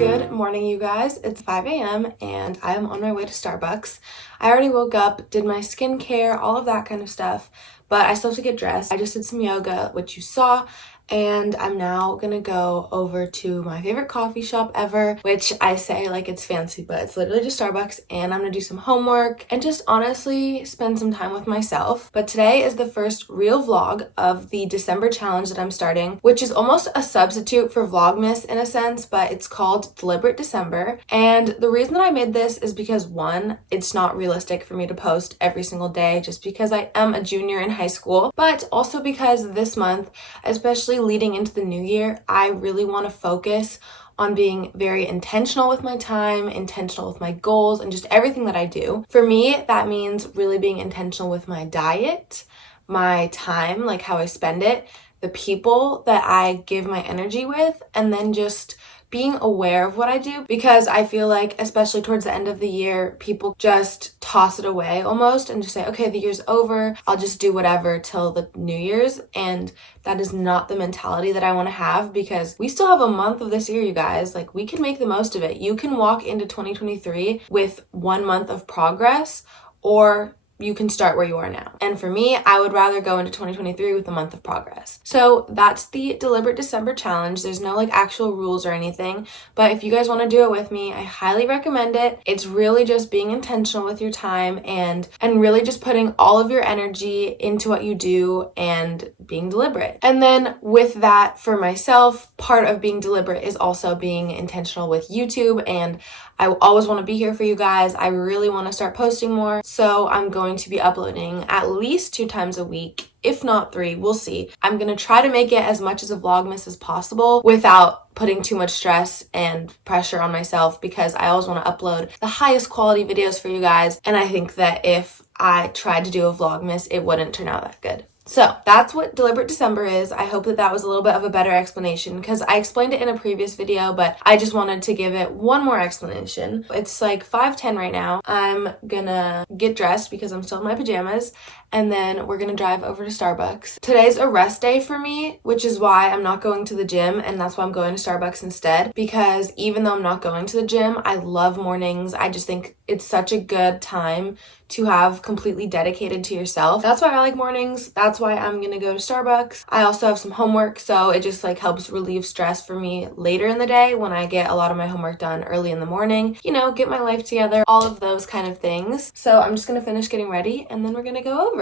Good morning, you guys. It's 5 a.m. and I am on my way to Starbucks. I already woke up, did my skincare, all of that kind of stuff, but I still have to get dressed. I just did some yoga, which you saw, and I'm now gonna go over to my favorite coffee shop ever, which I say like it's fancy, but it's literally just Starbucks, and I'm gonna do some homework and just honestly spend some time with myself. But today is the first real vlog of the December challenge that I'm starting, which is almost a substitute for vlogmas in a sense, but it's called Deliberate December. And the reason that I made this is because one, it's not realistic for me to post every single day just because I am a junior in high school, but also because this month, especially leading into the new year, I really want to focus on being very intentional with my time, intentional with my goals, and just everything that I do. For me, that means really being intentional with my diet, my time, like how I spend it, the people that I give my energy with, and then just being aware of what I do, because I feel like, especially towards the end of the year, people just toss it away almost and just say, okay, the year's over, I'll just do whatever till the New Year's. And that is not the mentality that I want to have, because we still have a month of this year, you guys. Like, we can make the most of it. You can walk into 2023 with 1 month of progress, or you can start where you are now. And for me, I would rather go into 2023 with a month of progress. So that's the Deliberate December challenge. There's no like actual rules or anything, but if you guys want to do it with me, I highly recommend it. It's really just being intentional with your time and really just putting all of your energy into what you do and being deliberate. And then with that, for myself, part of being deliberate is also being intentional with YouTube, and I always want to be here for you guys. I really want to start posting more, so I'm going to be uploading at least 2 times a week, if not 3, we'll see. I'm going to try to make it as much as a vlogmas as possible without putting too much stress and pressure on myself, because I always want to upload the highest quality videos for you guys, and I think that if I tried to do a vlogmas, it wouldn't turn out that good. So that's what Deliberate December is. I hope that that was a little bit of a better explanation, because I explained it in a previous video, but I just wanted to give it one more explanation. It's like 5:10 right now. I'm gonna get dressed because I'm still in my pajamas, and then we're gonna drive over to Starbucks. Today's a rest day for me, which is why I'm not going to the gym, and that's why I'm going to Starbucks instead, because even though I'm not going to the gym, I love mornings. I just think it's such a good time to have completely dedicated to yourself. That's why I like mornings. That's why I'm gonna go to Starbucks. I also have some homework, so it just like helps relieve stress for me later in the day when I get a lot of my homework done early in the morning, you know, get my life together, all of those kind of things. So I'm just gonna finish getting ready and then we're gonna go over.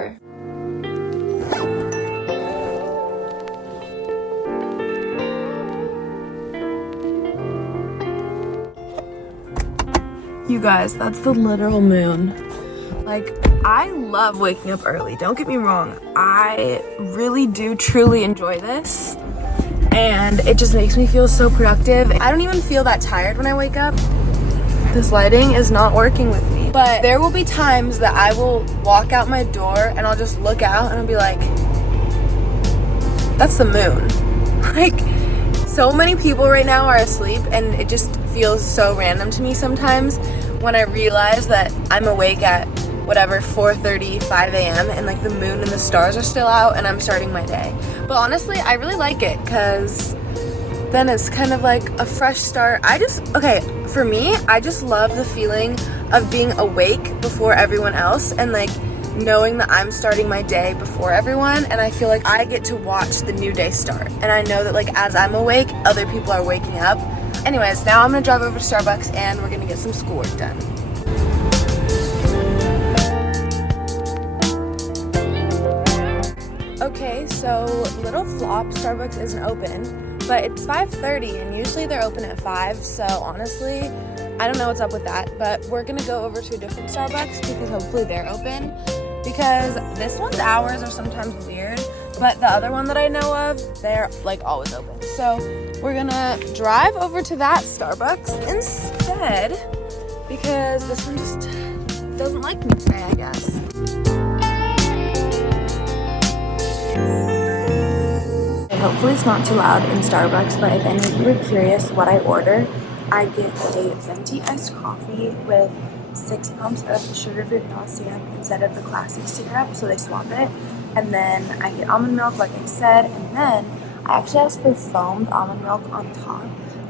You guys, that's the literal moon. Like, I love waking up early, don't get me wrong. I really do truly enjoy this, and it just makes me feel so productive. I don't even feel that tired when I wake up. This lighting is not working with me, but there will be times that I will walk out my door and I'll just look out and I'll be like, that's the moon. Like, so many people right now are asleep, and it just feels so random to me sometimes when I realize that I'm awake at whatever 4:30, 5 a.m. and like the moon and the stars are still out and I'm starting my day. But honestly, I really like it, because then it's kind of like a fresh start. For me, I just love the feeling of being awake before everyone else, and like knowing that I'm starting my day before everyone, and I feel like I get to watch the new day start. And I know that like as I'm awake, other people are waking up. Anyways, now I'm gonna drive over to Starbucks and we're gonna get some schoolwork done. Okay, so little flop, Starbucks isn't open, but it's 5:30 and usually they're open at 5, so honestly, I don't know what's up with that, but we're gonna go over to a different Starbucks because hopefully they're open, because this one's hours are sometimes weird, but the other one that I know of, they're like always open. So we're gonna drive over to that Starbucks instead, because this one just doesn't like me today, I guess. Hopefully it's not too loud in Starbucks, but if any of you are curious what I order, I get a venti iced coffee with 6 pumps of sugar-free vanilla syrup instead of the classic syrup, so they swap it. And then I get almond milk, like I said, and then I actually asked for foamed almond milk on top,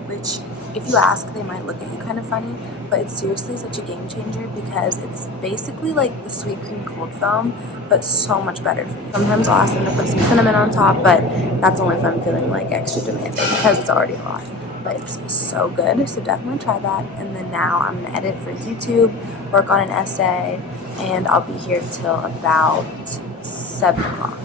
which if you ask, they might look at you kind of funny, but it's seriously such a game changer because it's basically like the sweet cream cold foam, but so much better for you. Sometimes I'll ask them to put some cinnamon on top, but that's only if I'm feeling like extra demanding because it's already hot. But it's so good, so definitely try that. And then now I'm gonna edit for YouTube, work on an essay, and I'll be here till about 7 o'clock.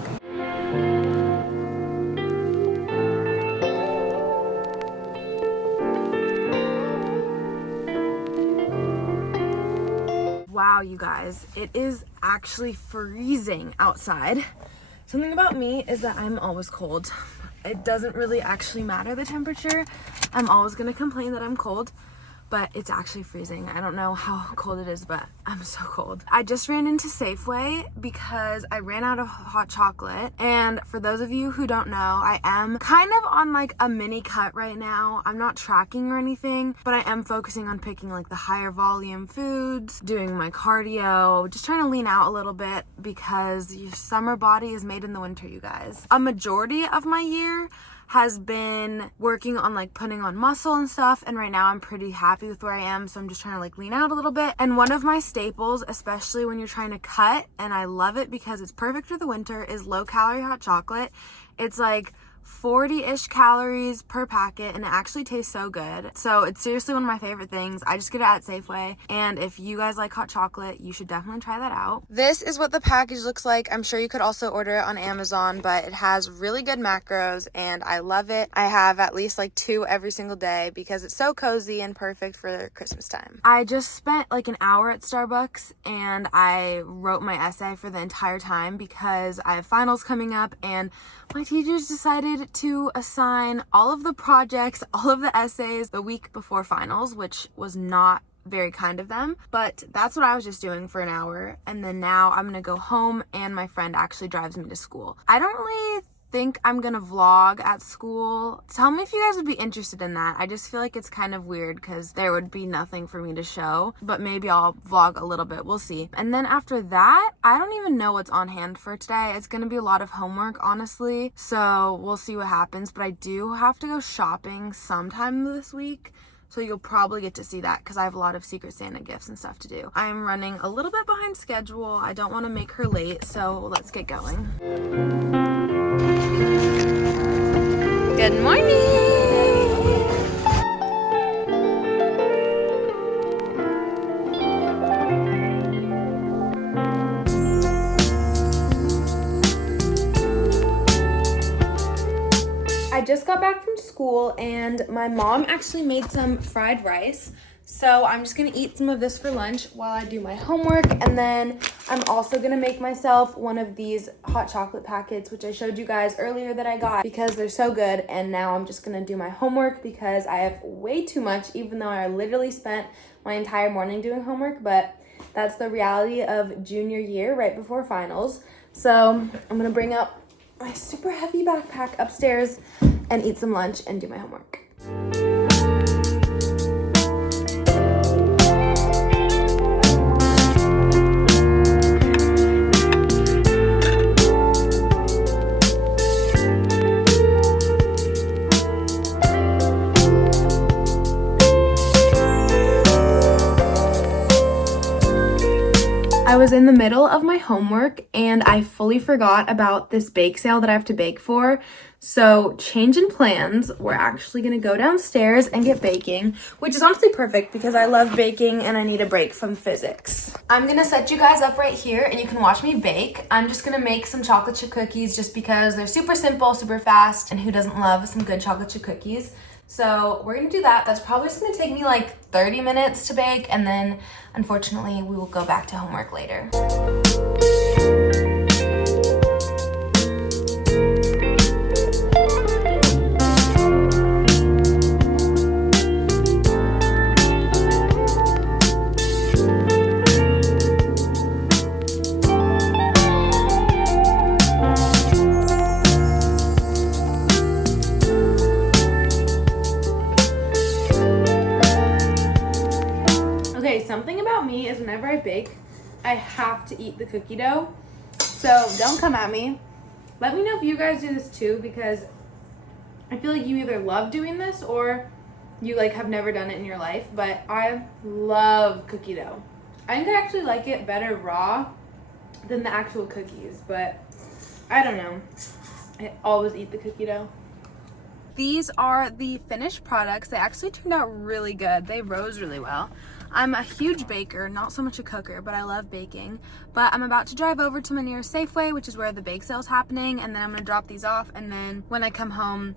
Wow, you guys, it is actually freezing outside. Something about me is that I'm always cold. It doesn't really actually matter the temperature. I'm always gonna complain that I'm cold, but it's actually freezing. I don't know how cold it is, but I'm so cold. I just ran into Safeway because I ran out of hot chocolate. And for those of you who don't know, I am kind of on like a mini cut right now. I'm not tracking or anything, but I am focusing on picking like the higher volume foods, doing my cardio, just trying to lean out a little bit because your summer body is made in the winter, you guys. A majority of my year has been working on like putting on muscle and stuff, and right now I'm pretty happy with where I am, so I'm just trying to like lean out a little bit. And one of my staples, especially when you're trying to cut, and I love it because it's perfect for the winter, is low calorie hot chocolate. It's like 40-ish calories per packet, and it actually tastes so good. So it's seriously one of my favorite things. I just get it at Safeway, and if you guys like hot chocolate, you should definitely try that out. This is what the package looks like. I'm sure you could also order it on Amazon, but it has really good macros and I love it. I have at least like 2 every single day because it's so cozy and perfect for Christmas time. I just spent like an hour at Starbucks and I wrote my essay for the entire time because I have finals coming up, and my teachers decided to assign all of the projects, all of the essays the week before finals, which was not very kind of them, but that's what I was just doing for an hour. And then now I'm gonna go home and my friend actually drives me to school. I don't really think I'm gonna vlog at school. Tell me if you guys would be interested in that. I just feel like it's kind of weird because there would be nothing for me to show, but maybe I'll vlog a little bit. We'll see. And then after that, I don't even know what's on hand for today. It's gonna be a lot of homework, honestly, so we'll see what happens. But I do have to go shopping sometime this week, so you'll probably get to see that because I have a lot of Secret Santa gifts and stuff to do. I'm running a little bit behind schedule. I don't want to make her late, so let's get going. Good morning! I just got back from school and my mom actually made some fried rice. So I'm just gonna eat some of this for lunch while I do my homework, and then I'm also gonna make myself one of these hot chocolate packets, which I showed you guys earlier that I got because they're so good. And now I'm just gonna do my homework because I have way too much, even though I literally spent my entire morning doing homework, but that's the reality of junior year right before finals. So I'm gonna bring up my super heavy backpack upstairs and eat some lunch and do my homework. I was in the middle of my homework and I fully forgot about this bake sale that I have to bake for. So change in plans, we're actually gonna go downstairs and get baking, which is honestly perfect because I love baking and I need a break from physics. I'm gonna set you guys up right here and you can watch me bake. I'm just gonna make some chocolate chip cookies just because they're super simple, super fast, and who doesn't love some good chocolate chip cookies? So we're gonna do that. That's probably just gonna take me like 30 minutes to bake, and then unfortunately we will go back to homework later. Something about me is whenever I bake, I have to eat the cookie dough. So don't come at me. Let me know if you guys do this too, because I feel like you either love doing this or you like have never done it in your life, but I love cookie dough. I think I actually like it better raw than the actual cookies, but I don't know. I always eat the cookie dough. These are the finished products. They actually turned out really good. They rose really well. I'm a huge baker, not so much a cooker, but I love baking. But I'm about to drive over to my nearest Safeway, which is where the bake sale is happening, and then I'm gonna drop these off, and then when I come home,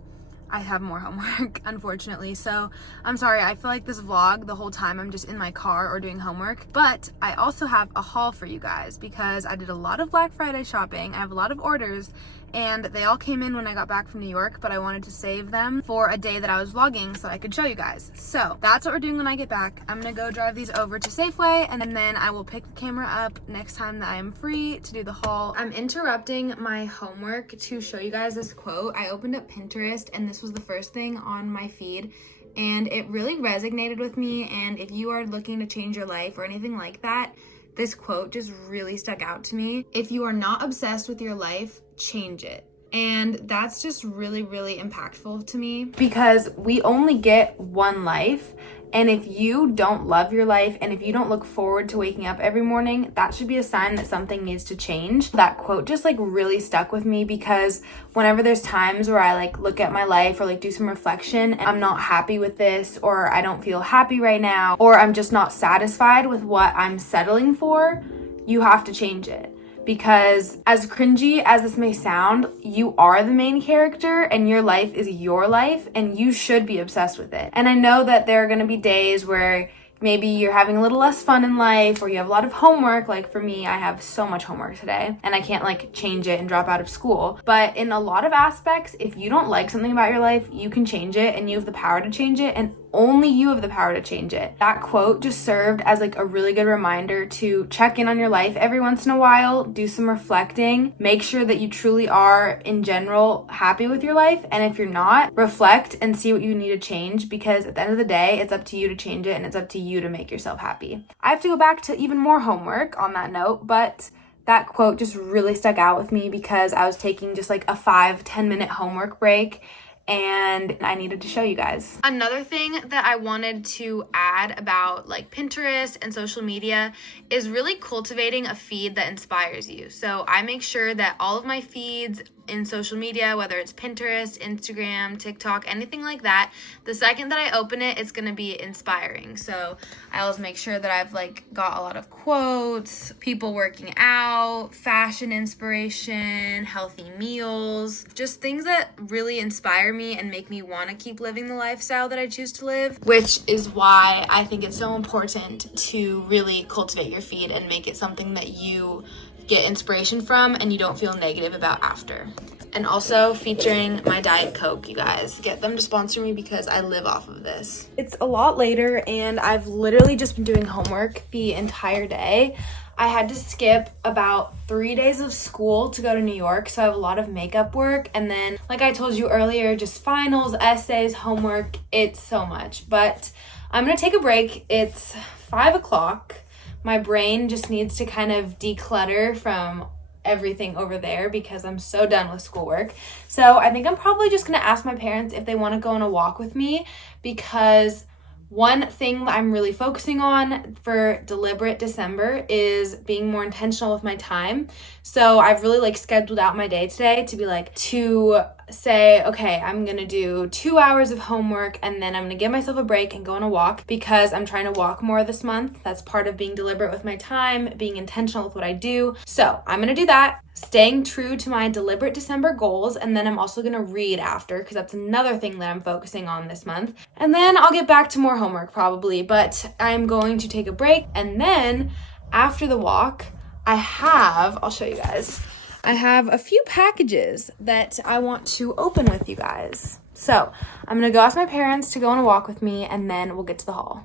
I have more homework, unfortunately. So I'm sorry, I feel like this vlog, the whole time I'm just in my car or doing homework. But I also have a haul for you guys because I did a lot of Black Friday shopping. I have a lot of orders and they all came in when I got back from New York, but I wanted to save them for a day that I was vlogging so I could show you guys. So that's what we're doing when I get back. I'm gonna go drive these over to Safeway and then I will pick the camera up next time that I am free to do the haul. I'm interrupting my homework to show you guys this quote. I opened up Pinterest and this was the first thing on my feed and it really resonated with me, and if you are looking to change your life or anything like that, this quote just really stuck out to me. If you are not obsessed with your life, change it. And that's just really, really impactful to me because we only get one life. And if you don't love your life and if you don't look forward to waking up every morning, that should be a sign that something needs to change. That quote just like really stuck with me because whenever there's times where I like look at my life or like do some reflection and I'm not happy with this, or I don't feel happy right now, or I'm just not satisfied with what I'm settling for, you have to change it. Because as cringy as this may sound, you are the main character and your life is your life and you should be obsessed with it. And I know that there are gonna be days where maybe you're having a little less fun in life or you have a lot of homework. Like for me, I have so much homework today and I can't like change it and drop out of school. But in a lot of aspects, if you don't like something about your life, you can change it and you have the power to change it, and only you have the power to change it. That quote just served as like a really good reminder to check in on your life every once in a while, do some reflecting, make sure that you truly are in general happy with your life. And if you're not, reflect and see what you need to change, because at the end of the day, it's up to you to change it and it's up to you to make yourself happy. I have to go back to even more homework on that note, but that quote just really stuck out with me because I was taking just like a 5-10 minute homework break and I needed to show you guys. Another thing that I wanted to add about like Pinterest and social media is really cultivating a feed that inspires you. So I make sure that all of my feeds in social media, whether it's Pinterest, Instagram, TikTok, anything like that, the second that I open it, it's gonna be inspiring. So I always make sure that I've like got a lot of quotes, people working out, fashion inspiration, healthy meals, just things that really inspire me and make me want to keep living the lifestyle that I choose to live, which is why I think it's so important to really cultivate your feed and make it something that you get inspiration from and you don't feel negative about after. And also featuring my Diet Coke, you guys. Get them to sponsor me because I live off of this. It's a lot later and I've literally just been doing homework the entire day. I had to skip about 3 days of school to go to New York, so I have a lot of makeup work. And then, like I told you earlier, just finals, essays, homework, it's so much. But I'm gonna take a break. It's 5 o'clock. My brain just needs to kind of declutter from everything over there because I'm so done with schoolwork. So I think I'm probably just gonna ask my parents if they want to go on a walk with me, because one thing that I'm really focusing on for deliberate December is being more intentional with my time. So I've really like scheduled out my day today to be like, to say, okay, I'm gonna do 2 hours of homework and then I'm gonna give myself a break and go on a walk, because I'm trying to walk more this month. That's part of being deliberate with my time, being intentional with what I do. So I'm gonna do that, staying true to my deliberate December goals, and then I'm also gonna read after, because that's another thing that I'm focusing on this month. And then I'll get back to more homework probably, but I'm going to take a break. And then after the walk, I'll show you guys. I have a few packages that I want to open with you guys. So I'm gonna go ask my parents to go on a walk with me and then we'll get to the haul.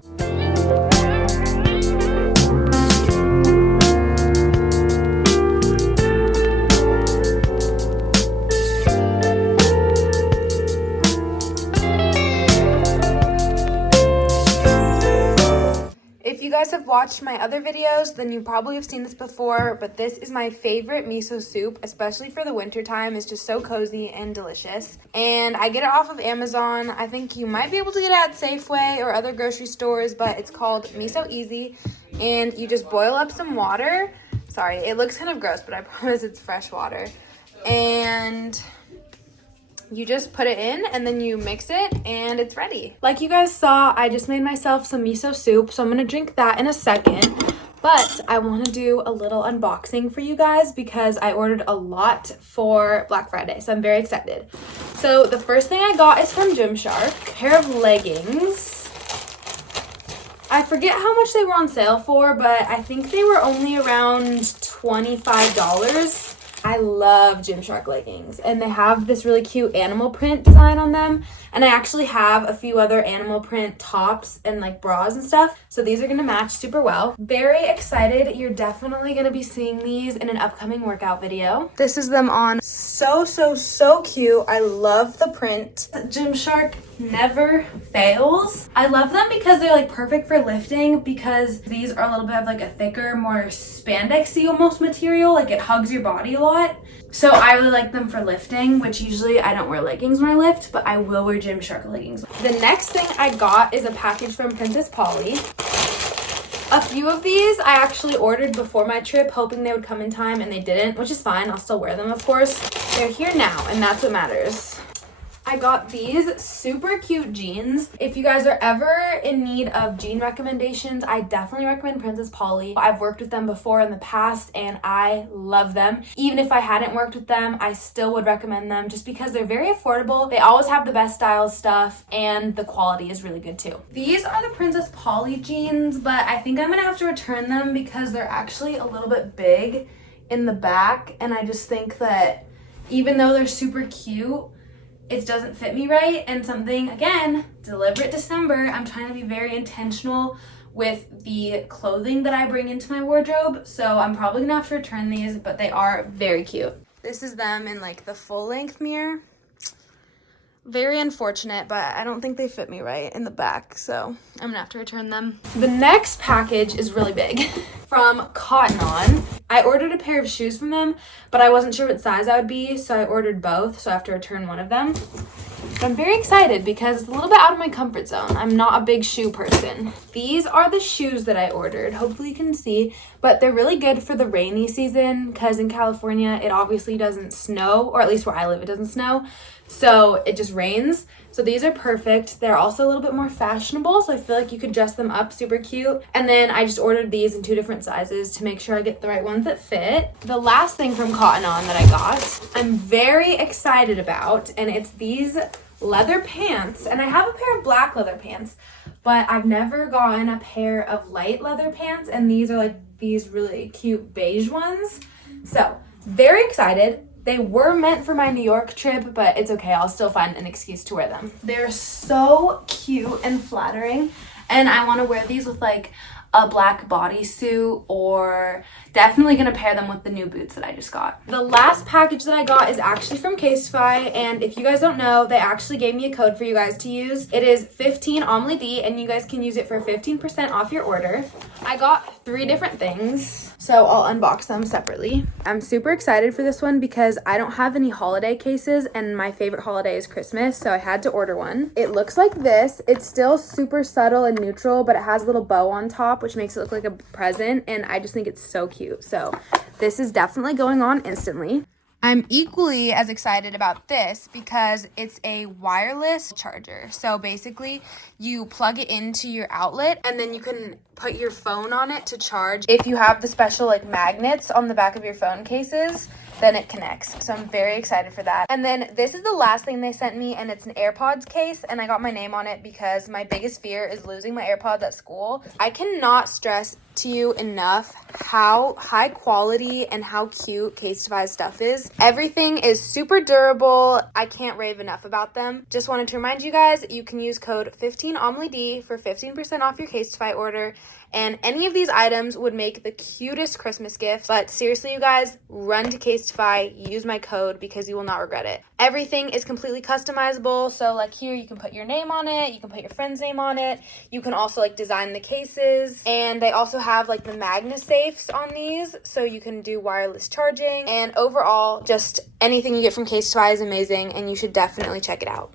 If you guys have watched my other videos, then you probably have seen this before, but this is my favorite miso soup, especially for the winter time. It's just so cozy and delicious. And I get it off of Amazon. I think you might be able to get it at Safeway or other grocery stores, but it's called Miso Easy. And you just boil up some water. Sorry, it looks kind of gross, but I promise it's fresh water. And you just put it in and then you mix it and it's ready. Like you guys saw, I just made myself some miso soup, so I'm gonna drink that in a second. But I want to do a little unboxing for you guys because I ordered a lot for Black Friday, so I'm very excited. So the first thing I got is from Gymshark, a pair of leggings. I forget how much they were on sale for, but I think they were only around $25. I love Gymshark leggings, and they have this really cute animal print design on them, and I actually have a few other animal print tops and like bras and stuff, so these are gonna match super well. Very excited. You're definitely gonna be seeing these in an upcoming workout video. This is them on. So cute. I love the print. Gymshark never fails. I love them because they're like perfect for lifting, because these are a little bit of like a thicker, more spandexy almost material, like it hugs your body a lot. So I really like them for lifting, which usually I don't wear leggings when I lift, but I will wear Gymshark leggings. The next thing I got is a package from Princess Polly. A few of these I actually ordered before my trip, hoping they would come in time, and they didn't, which is fine. I'll still wear them, of course. They're here now, and that's what matters. I got these super cute jeans. If you guys are ever in need of jean recommendations, I definitely recommend Princess Polly. I've worked with them before in the past and I love them. Even if I hadn't worked with them, I still would recommend them just because they're very affordable. They always have the best style stuff and the quality is really good too. These are the Princess Polly jeans, but I think I'm gonna have to return them because they're actually a little bit big in the back, and I just think that even though they're super cute, it doesn't fit me right. And something, again, deliberate December, I'm trying to be very intentional with the clothing that I bring into my wardrobe, so I'm probably gonna have to return these, but they are very cute. This is them in like the full length mirror. Very unfortunate, but I don't think they fit me right in the back, so I'm gonna have to return them. The next package is really big. From Cotton On. I ordered a pair of shoes from them, but I wasn't sure what size I would be, so I ordered both, so I have to return one of them. But I'm very excited because it's a little bit out of my comfort zone. I'm not a big shoe person. These are the shoes that I ordered. Hopefully you can see, but they're really good for the rainy season because in California, it obviously doesn't snow, or at least where I live, it doesn't snow. So it just rains. So these are perfect. They're also a little bit more fashionable, so I feel like you could dress them up super cute. And then I just ordered these in 2 different sizes to make sure I get the right ones that fit. The last thing from Cotton On that I got, I'm very excited about, and it's these leather pants. And I have a pair of black leather pants, but I've never gotten a pair of light leather pants, and these are like these really cute beige ones. So very excited. They were meant for my New York trip, but it's okay. I'll still find an excuse to wear them. They're so cute and flattering, and I want to wear these with like a black bodysuit, or definitely gonna pair them with the new boots that I just got. The last package that I got is actually from Casetify, and if you guys don't know, they actually gave me a code for you guys to use. It is 15 OMLY-D, and you guys can use it for 15% off your order. I got 3 different things, so I'll unbox them separately. I'm super excited for this one because I don't have any holiday cases, and my favorite holiday is Christmas, so I had to order one. It looks like this. It's still super subtle and neutral, but it has a little bow on top, which makes it look like a present, and I just think it's so cute. So this is definitely going on instantly. I'm equally as excited about this because it's a wireless charger. So basically you plug it into your outlet and then you can put your phone on it to charge. If you have the special like magnets on the back of your phone cases, then it connects. So I'm very excited for that. And then this is the last thing they sent me, and it's an AirPods case, and I got my name on it because my biggest fear is losing my AirPods at school. I cannot stress to you enough how high quality and how cute Casetify's stuff is. Everything is super durable. I can't rave enough about them. Just wanted to remind you guys, you can use code 15OMLY-D for 15% off your Casetify order. And any of these items would make the cutest Christmas gifts. But seriously, you guys, run to Casetify, use my code because you will not regret it. Everything is completely customizable. So like here, you can put your name on it. You can put your friend's name on it. You can also like design the cases. And they also have like the MagnaSafes on these, so you can do wireless charging. And overall, just anything you get from Case to Buy is amazing, and you should definitely check it out.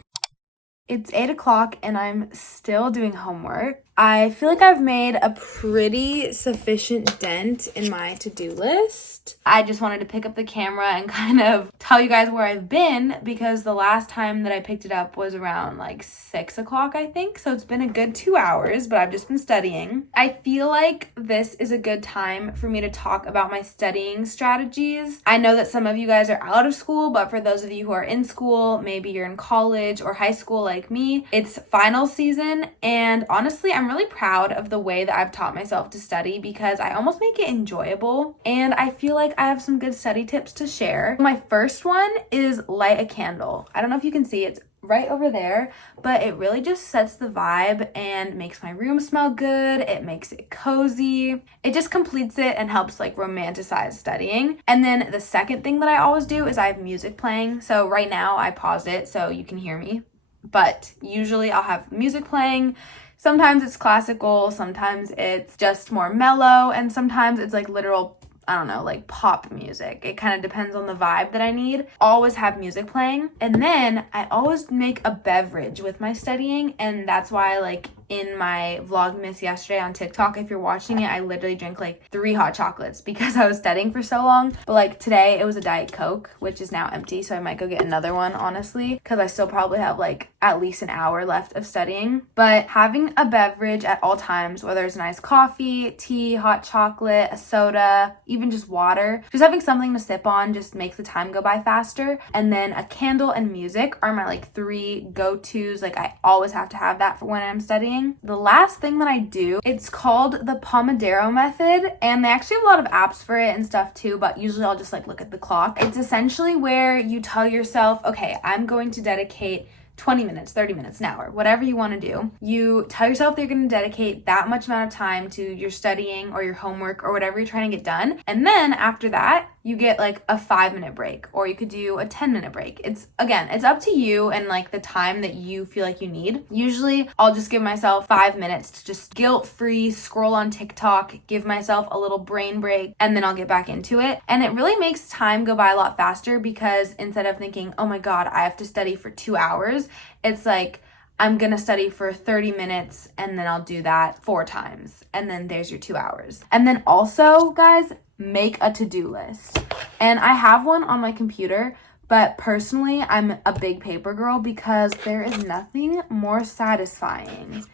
It's 8 o'clock and I'm still doing homework. I feel like I've made a pretty sufficient dent in my to-do list. I just wanted to pick up the camera and kind of tell you guys where I've been, because the last time that I picked it up was around like 6 o'clock, I think. So it's been a good 2 hours, but I've just been studying. I feel like this is a good time for me to talk about my studying strategies. I know that some of you guys are out of school, but for those of you who are in school, maybe you're in college or high school like me, it's final season. And honestly, I'm really proud of the way that I've taught myself to study, because I almost make it enjoyable, and I feel like I have some good study tips to share. My first one is light a candle. I don't know if you can see, it's right over there, but it really just sets the vibe and makes my room smell good. It makes it cozy. It just completes it and helps like romanticize studying. And then the second thing that I always do is I have music playing. So right now I paused it so you can hear me, but usually I'll have music playing. Sometimes it's classical, sometimes it's just more mellow, and sometimes it's like literal, I don't know, like pop music. It kind of depends on the vibe that I need. Always have music playing. And then I always make a beverage with my studying, and that's why like in my vlogmas yesterday on TikTok, if you're watching it, I literally drank like 3 hot chocolates because I was studying for so long. But like today it was a Diet Coke, which is now empty, so I might go get another one, honestly, because I still probably have like at least an hour left of studying. But having a beverage at all times, whether it's a nice coffee, tea, hot chocolate, a soda, even just water, just having something to sip on just makes the time go by faster. And then a candle and music are my like 3 go-tos. Like I always have to have that for when I'm studying. The last thing that I do, it's called the Pomodoro method, and they actually have a lot of apps for it and stuff too, but usually I'll just like look at the clock. It's essentially where you tell yourself, okay, I'm going to dedicate 20 minutes, 30 minutes, an hour, whatever you want to do. You tell yourself that you're going to dedicate that much amount of time to your studying or your homework or whatever you're trying to get done. And then after that, you get like a 5-minute break, or you could do a 10-minute break. It's up to you and like the time that you feel like you need. Usually I'll just give myself 5 minutes to just guilt-free scroll on TikTok, give myself a little brain break, and then I'll get back into it. And it really makes time go by a lot faster, because instead of thinking, oh my God, I have to study for 2 hours, it's like, I'm gonna study for 30 minutes and then I'll do that 4 times. And then there's your 2 hours. And then also, guys, make a to-do list. And I have one on my computer, but personally, I'm a big paper girl, because there is nothing more satisfying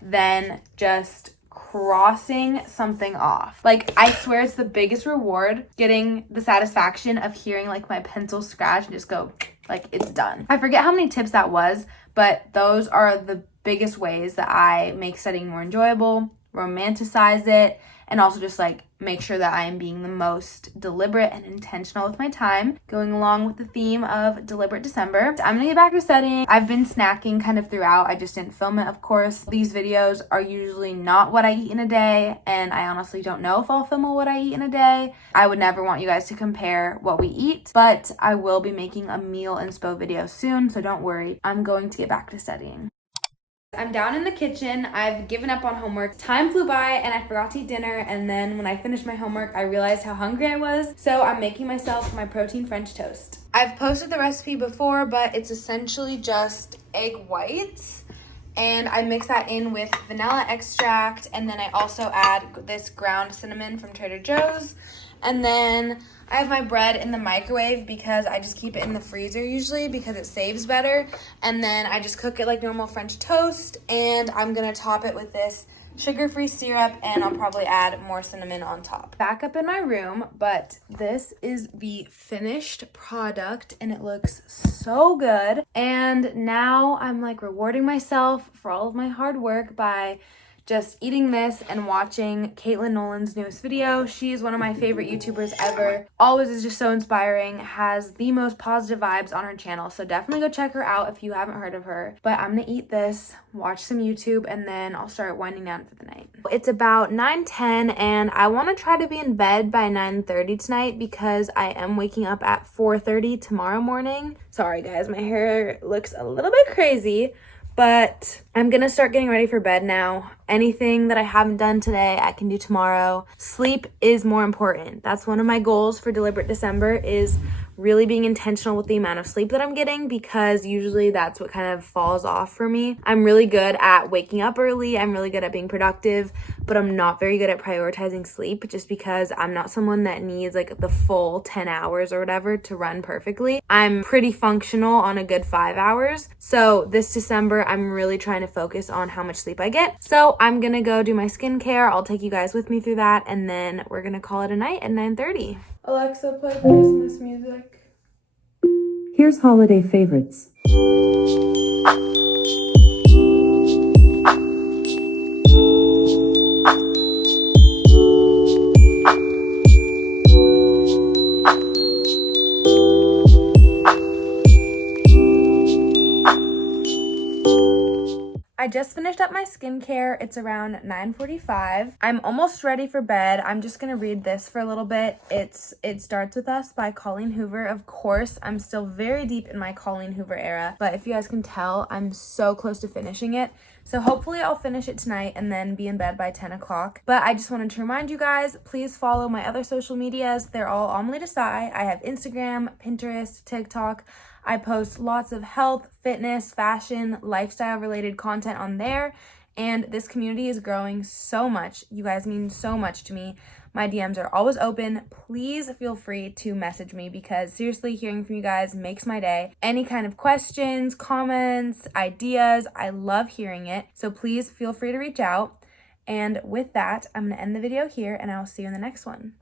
than just crossing something off. Like, I swear it's the biggest reward, getting the satisfaction of hearing like my pencil scratch and just go, like, it's done. I forget how many tips that was, but those are the biggest ways that I make studying more enjoyable, romanticize it, and also just like make sure that I am being the most deliberate and intentional with my time, going along with the theme of deliberate December. I'm gonna get back to studying. I've been snacking kind of throughout. I just didn't film it, of course. These videos are usually not what I eat in a day, and I honestly don't know if I'll film what I eat in a day. I would never want you guys to compare what we eat, but I will be making a meal inspo video soon, so don't worry. I'm going to get back to studying. I'm down in the kitchen. I've given up on homework. Time flew by and I forgot to eat dinner, and then when I finished my homework, I realized how hungry I was, so I'm making myself my protein French toast. I've posted the recipe before, but it's essentially just egg whites, and I mix that in with vanilla extract, and then I also add this ground cinnamon from Trader Joe's. And then I have my bread in the microwave because I just keep it in the freezer usually because it saves better. And then I just cook it like normal French toast, and I'm gonna top it with this sugar-free syrup, and I'll probably add more cinnamon on top. Back up in my room, but this is the finished product and it looks so good. And now I'm like rewarding myself for all of my hard work by just eating this and watching Caitlin Nolan's newest video. She is one of my favorite YouTubers ever. Always is just so inspiring, has the most positive vibes on her channel. So definitely go check her out if you haven't heard of her. But I'm gonna eat this, watch some YouTube, and then I'll start winding down for the night. It's about 9:10 and I wanna try to be in bed by 9:30 tonight because I am waking up at 4:30 tomorrow morning. Sorry guys, my hair looks a little bit crazy, but I'm gonna start getting ready for bed now. Anything that I haven't done today, I can do tomorrow. Sleep is more important. That's one of my goals for Deliberate December, is really being intentional with the amount of sleep that I'm getting, because usually that's what kind of falls off for me. I'm really good at waking up early. I'm really good at being productive, but I'm not very good at prioritizing sleep, just because I'm not someone that needs like the full 10 hours or whatever to run perfectly. I'm pretty functional on a good 5 hours. So this December, I'm really trying to focus on how much sleep I get. So I'm gonna go do my skincare. I'll take you guys with me through that, and then we're gonna call it a night at 9:30. Alexa, play Christmas music. Here's holiday favorites. I just finished up my skincare. It's around 9:45. I'm almost ready for bed. I'm just gonna read this for a little bit. It Starts With Us by Colleen Hoover. Of course, I'm still very deep in my Colleen Hoover era, but if you guys can tell, I'm so close to finishing it. So hopefully I'll finish it tonight and then be in bed by 10 o'clock. But I just wanted to remind you guys, please follow my other social medias. They're all Amelie Desai. I have Instagram, Pinterest, TikTok. I post lots of health, fitness, fashion, lifestyle related content on there. And this community is growing so much. You guys mean so much to me. My DMs are always open. Please feel free to message me, because seriously, hearing from you guys makes my day. Any kind of questions, comments, ideas, I love hearing it. So please feel free to reach out. And with that, I'm going to end the video here, and I'll see you in the next one.